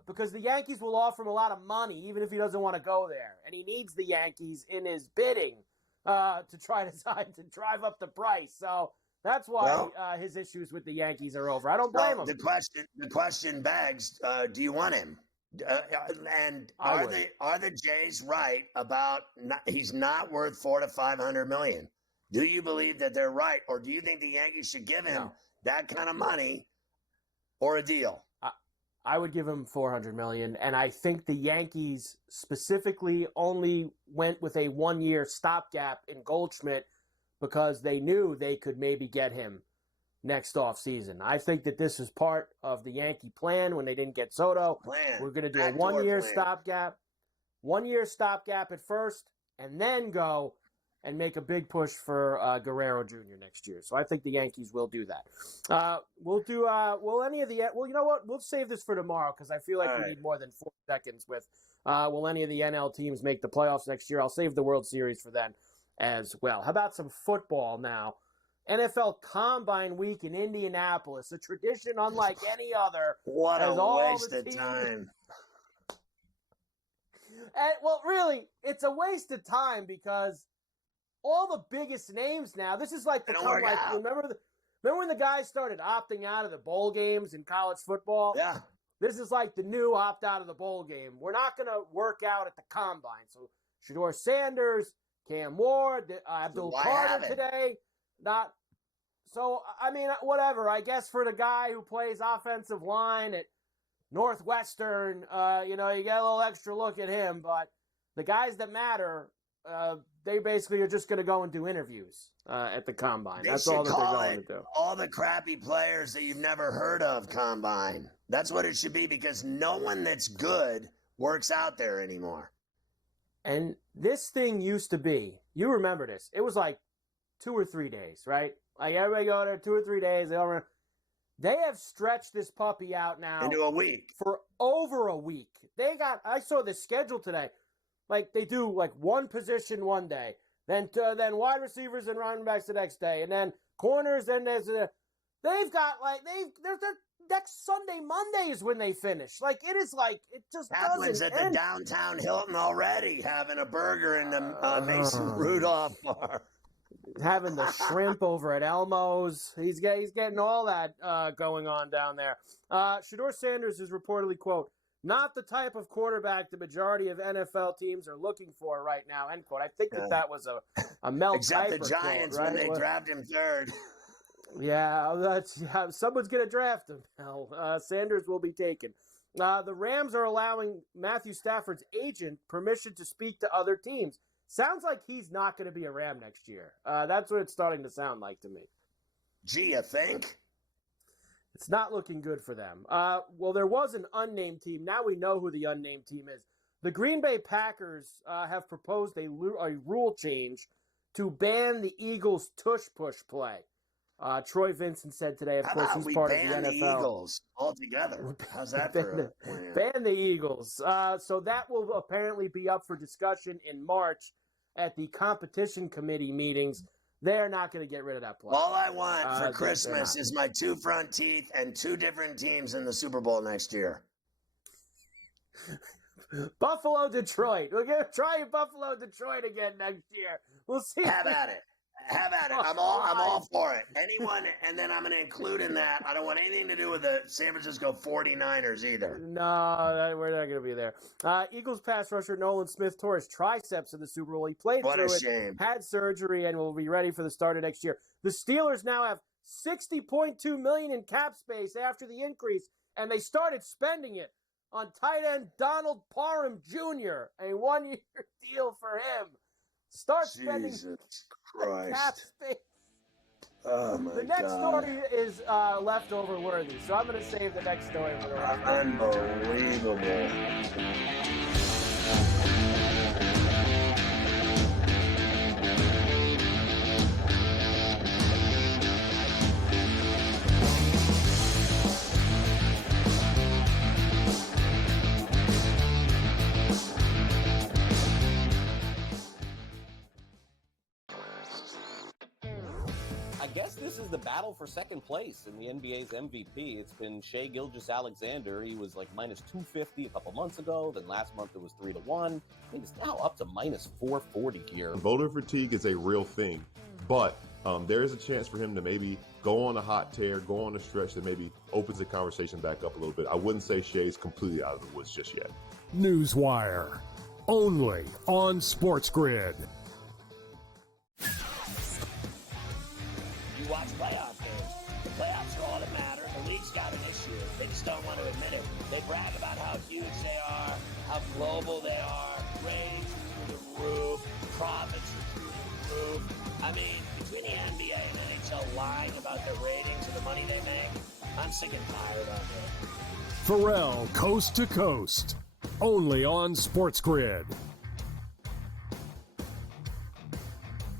Because the Yankees will offer him a lot of money, even if he doesn't want to go there. And he needs the Yankees in his bidding to try to drive up the price. So that's why his issues with the Yankees are over. I don't blame him. The question begs, do you want him? And are the Jays right about he's not worth $400 to $500 million? Do you believe that they're right, or do you think the Yankees should give him that kind of money or a deal? I would give him $400 million, and I think the Yankees specifically only went with a 1-year stopgap in Goldschmidt because they knew they could maybe get him next offseason. I think that this is part of the Yankee plan when they didn't get Soto. We're going to do a 1-year stopgap. 1-year stopgap at first, and then go and make a big push for Guerrero Jr. next year. So I think the Yankees will do that. We'll you know what? We'll save this for tomorrow because I feel like we need more than 4 seconds with will any of the NL teams make the playoffs next year? I'll save the World Series for then as well. How about some football now? NFL Combine Week in Indianapolis, a tradition unlike any other. What a waste of time. Well, really, it's a waste of time because all the biggest names now, this is like become like, remember when the guys started opting out of the bowl games in college football? Yeah. This is like the new opt out of the bowl game. We're not going to work out at the Combine. So Shedeur Sanders, Cam Ward, Abdul Carter today. Whatever. I guess for the guy who plays offensive line at Northwestern, you get a little extra look at him. But the guys that matter, they basically are just going to go and do interviews at the Combine. That's all that they're going to do. All the crappy players that you've never heard of Combine. That's what it should be because no one that's good works out there anymore. And this thing used to be, you remember this, it was like 2 or 3 days, right? Like everybody go there 2 or 3 days. They have stretched this puppy out now into a week. For over a week. I saw the schedule today. Like they do like one position one day, then wide receivers and running backs the next day, and then corners. Then they've got their next Sunday, Monday is when they finish. Like it is like it just Kaplan's doesn't at end. the downtown Hilton already having a burger in the Mason Rudolph bar. Having the shrimp over at Elmo's. He's getting all that going on down there. Shedeur Sanders is reportedly, quote, not the type of quarterback the majority of NFL teams are looking for right now, end quote. I think that was a Mel Except Kiper the Giants quote, right? when they draft him third. Yeah, someone's going to draft him. Sanders will be taken. The Rams are allowing Matthew Stafford's agent permission to speak to other teams. Sounds like he's not going to be a Ram next year. That's what it's starting to sound like to me. Gee, you think? It's not looking good for them. Well, there was an unnamed team. Now we know who the unnamed team is. The Green Bay Packers have proposed a rule change to ban the Eagles' tush-push play. Troy Vincent said today, of course, he's part of the NFL. The Eagles altogether. How's that for a plan? Ban the Eagles. So that will apparently be up for discussion in March at the competition committee meetings. They're not going to get rid of that play. All I want for Christmas is my 2 front teeth and 2 different teams in the Super Bowl next year. Buffalo, Detroit. We're going to try Buffalo, Detroit again next year. We'll see. Have at it. I'm all for it. Anyone, and then I'm going to include in that, I don't want anything to do with the San Francisco 49ers either. No, we're not going to be there. Eagles pass rusher Nolan Smith tore his triceps in the Super Bowl. He played through it, had surgery, and will be ready for the start of next year. The Steelers now have $60.2 million in cap space after the increase, and they started spending it on tight end Donald Parham Jr., a 1-year deal for him. Start spending cap space. Oh, my God. The next story is leftover worthy, so I'm going to save the next story for the rest. Unbelievable. guess this is the battle for second place in the NBA's MVP. It's been Shai Gilgeous-Alexander. He was like minus 250 a couple months ago. Then last month it was 3-1. I think it's now up to minus 440 here. Voter fatigue is a real thing, but there is a chance for him to maybe go on a hot tear, go on a stretch that maybe opens the conversation back up a little bit. I wouldn't say Shai's completely out of the woods just yet. Newswire, only on SportsGrid. You watch playoff games. The playoffs are all that matter. The league's got an issue. They just don't want to admit it. They brag about how huge they are, how global they are, ratings are through the roof, profits are through the roof. I mean, between the NBA and NHL lying about their ratings and the money they make, I'm sick and tired of it. Ferrall, coast to coast, only on SportsGrid.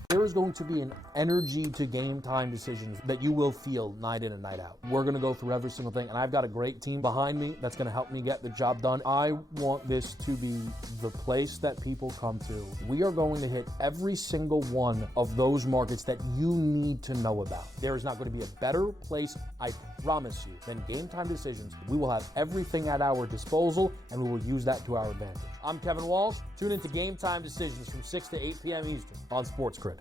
There is going to be an energy to game time decisions that you will feel night in and night out. We're going to go through every single thing, and I've got a great team behind me that's going to help me get the job done. I want this to be the place that people come to. We are going to hit every single one of those markets that you need to know about. There is not going to be a better place, I promise you, than Game Time Decisions. We will have everything at our disposal, and we will use that to our advantage. I'm Kevin Walsh. Tune into Game Time Decisions from 6 to 8 p.m. Eastern on SportsGrid.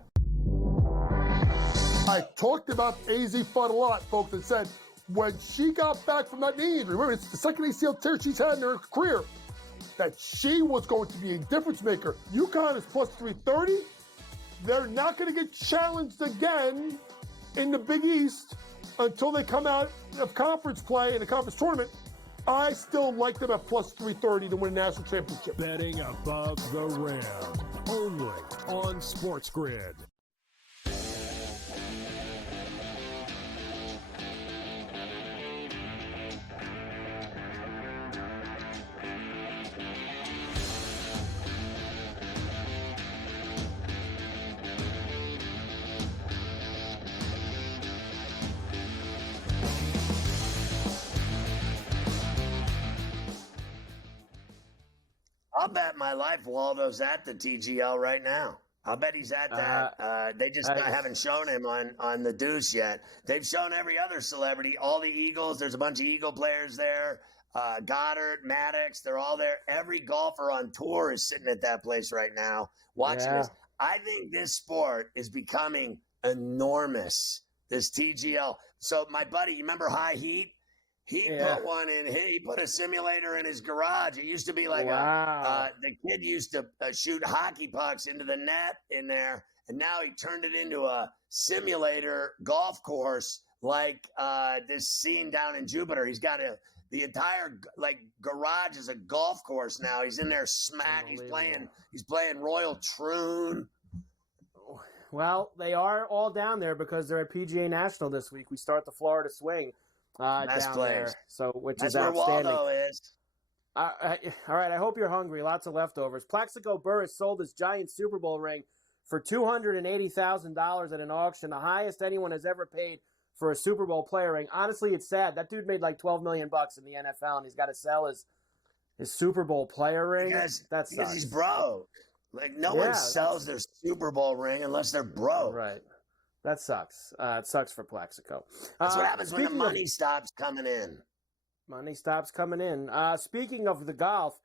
I talked about AZ Fudd a lot, folks, and said when she got back from that knee injury, remember, it's the second ACL tear she's had in her career, that she was going to be a difference maker. UConn is plus 330. They're not going to get challenged again in the Big East until they come out of conference play in the conference tournament. I still like them at plus 330 to win a national championship. Betting above the rim, only on SportsGrid. I'll bet my life Waldo's at the TGL right now. I'll bet he's at that. They just haven't shown him on the Deuce yet. They've shown every other celebrity, all the Eagles. There's a bunch of Eagle players there. Goddard, Maddox, they're all there. Every golfer on tour is sitting at that place right now watching this. I think this sport is becoming enormous, this TGL. So my buddy, you remember High Heat? He put one in. He put a simulator in his garage. It used to be like the kid used to shoot hockey pucks into the net in there, and now he turned it into a simulator golf course like this scene down in Jupiter. He's got the entire garage is a golf course now. He's in there smack. He's playing Royal Troon. Well, they are all down there because they're at PGA National this week. We start the Florida Swing. Down there, so That's is outstanding. Where Waldo is. All right, I hope you're hungry. Lots of leftovers. Plaxico Burress sold his giant Super Bowl ring for $280,000 at an auction, the highest anyone has ever paid for a Super Bowl player ring. Honestly, it's sad. That dude made like $12 million in the NFL, and he's got to sell his Super Bowl player ring. Because he's broke. Like no one sells their Super Bowl ring unless they're broke. Right. That sucks. It sucks for Plaxico. That's what happens when the money stops coming in. Money stops coming in. Speaking of the golf,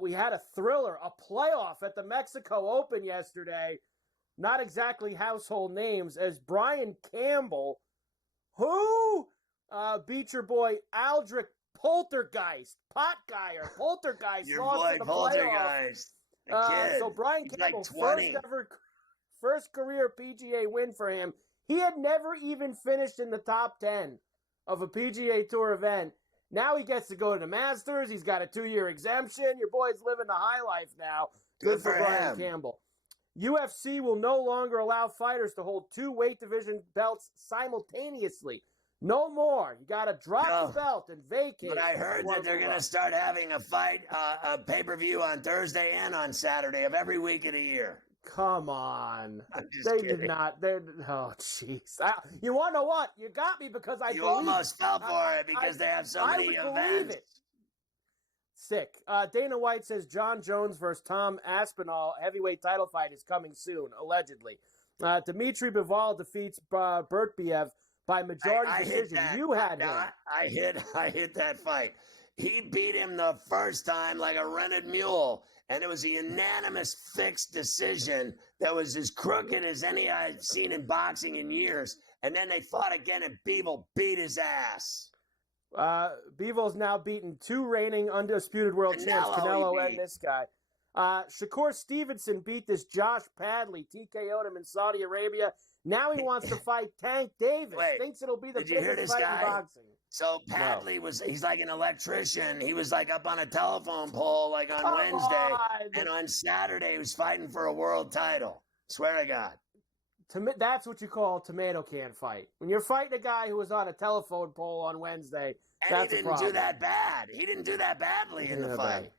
we had a thriller, a playoff at the Mexico Open yesterday. Not exactly household names, as Brian Campbell, who beat your boy Aldrich Poltergeist, Poltergeist. Your boy Poltergeist. So Brian Campbell, like first career PGA win for him. He had never even finished in the top 10 of a PGA Tour event. Now he gets to go to the Masters. He's got a 2-year exemption. Your boy's living the high life now. Good for Brian Campbell. UFC will no longer allow fighters to hold 2 weight division belts simultaneously. No more. You got to drop the belt and vacate. But I heard that they're going to start having a fight, a pay-per-view on Thursday and on Saturday of every week of the year. Come on. They did not. Oh, jeez. You want to know what? You got me because You almost fell for it because they have so many events. Sick. Dana White says John Jones versus Tom Aspinall heavyweight title fight is coming soon, allegedly. Dmitry Bivol defeats Bertbiev by majority decision. You had him. I hit that fight. He beat him the first time like a rented mule, and it was a unanimous fixed decision that was as crooked as any I've seen in boxing in years. And then they fought again, and Bivol beat his ass. Bivol's now beaten 2 reigning undisputed world champs, Canelo and this guy. Shakur Stevenson beat this Josh Padley, TKO'd him in Saudi Arabia. Now he wants to fight Tank Davis. Thinks it'll be the biggest fight in boxing. So Padley he's like an electrician. He was like up on a telephone pole like on Wednesday. And on Saturday he was fighting for a world title. Swear to God. That's what you call a tomato can fight. When you're fighting a guy who was on a telephone pole on Wednesday, and he didn't do that bad. He didn't do that badly in the fight.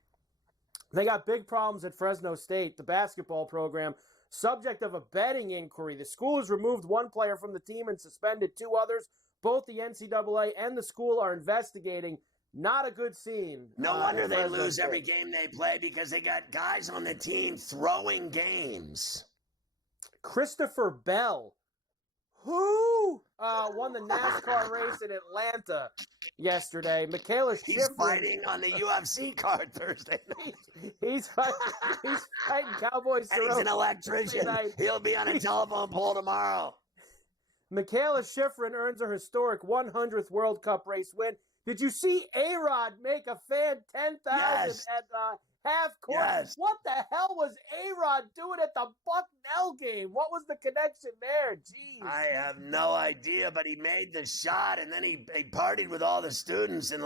They got big problems at Fresno State, the basketball program, subject of a betting inquiry. The school has removed 1 player from the team and suspended 2 others. Both the NCAA and the school are investigating. Not a good scene. No wonder they lose every game they play, because they got guys on the team throwing games. Christopher Bell, who won the NASCAR race in Atlanta yesterday. Michaela Schifrin. He's fighting on the UFC card Thursday night. He's fighting Cowboys. And he's an electrician. He'll be on a telephone pole tomorrow. Michaela Schifrin earns a historic 100th World Cup race win. Did you see A-Rod make a fan 10,000 at half court? Yes. What the hell was A-Rod doing at the Bucknell game? What was the connection there? Jeez. I have no idea, but he made the shot, and then he partied with all the students and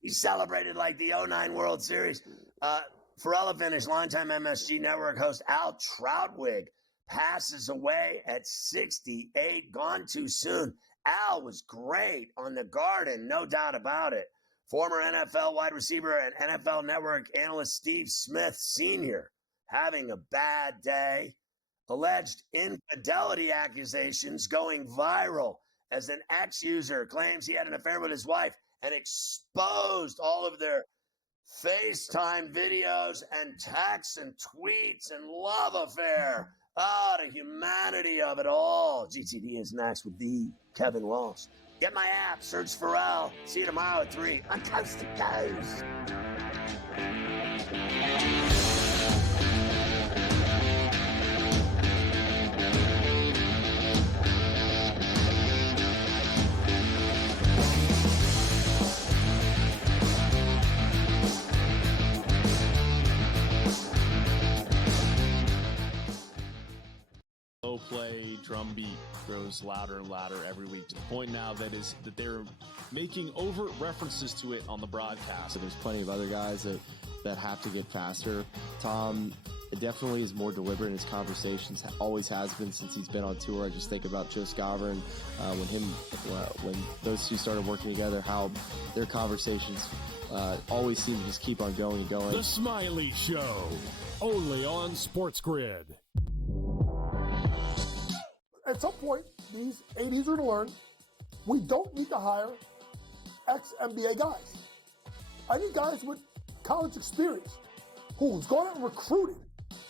he celebrated like the 2009 World Series. For finish, longtime MSG Network host Al Troutwig passes away at 68, gone too soon. Al was great on the Garden, no doubt about it. Former NFL wide receiver and NFL Network analyst Steve Smith Sr. having a bad day. Alleged infidelity accusations going viral as an ex-user claims he had an affair with his wife and exposed all of their FaceTime videos and texts and tweets and love affair. Oh, the humanity of it all. GTD is next with the Kevin Walsh. Get my app, search Ferrall. See you tomorrow at 3 on Coast to Coast. Play drum beat grows louder and louder every week, to the point now that they're making overt references to it on the broadcast. So there's plenty of other guys that have to get faster. Tom definitely is more deliberate in his conversations, always has been since he's been on tour. I just think about Joe Scavern, when those two started working together, how their conversations always seem to just keep on going and going. The Smiley Show, only on SportsGrid. At some point, these ADs are going to learn we don't need to hire ex-NBA guys. I need guys with college experience, who's gone out and recruited,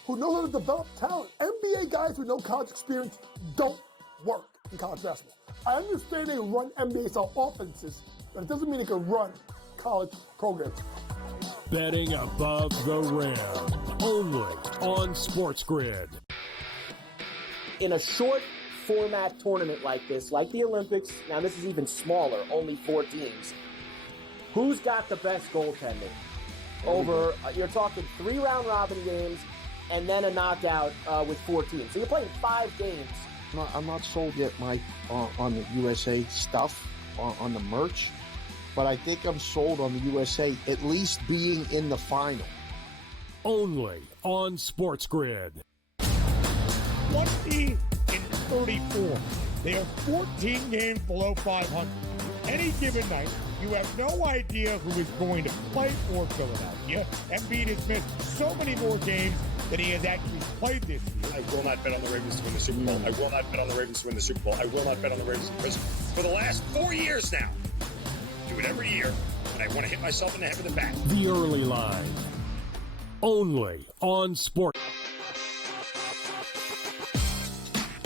who know how to develop talent. NBA guys with no college experience don't work in college basketball. I understand they run NBA-style offenses, but it doesn't mean they can run college programs. Betting above the rim, only on SportsGrid. In a short format tournament like this, like the Olympics, now this is even smaller, only 4 teams. Who's got the best goaltending? Over, you're talking 3 round robin games and then a knockout with 4 teams. So you're playing 5 games. I'm not sold yet, Mike, on the USA stuff, on the merch, but I think I'm sold on the USA at least being in the final. Only on SportsGrid. 20-34. They are 14 games below 500. Any given night, you have no idea who is going to play for Philadelphia. Embiid has missed so many more games than he has actually played this year. I will not bet on the Ravens to win the Super Bowl. I will not bet on the Ravens to win the Super Bowl. I will not bet on the Ravens because for the last 4 years now, do it every year, and I want to hit myself in the head with a bat. The Early Line, only on Sport.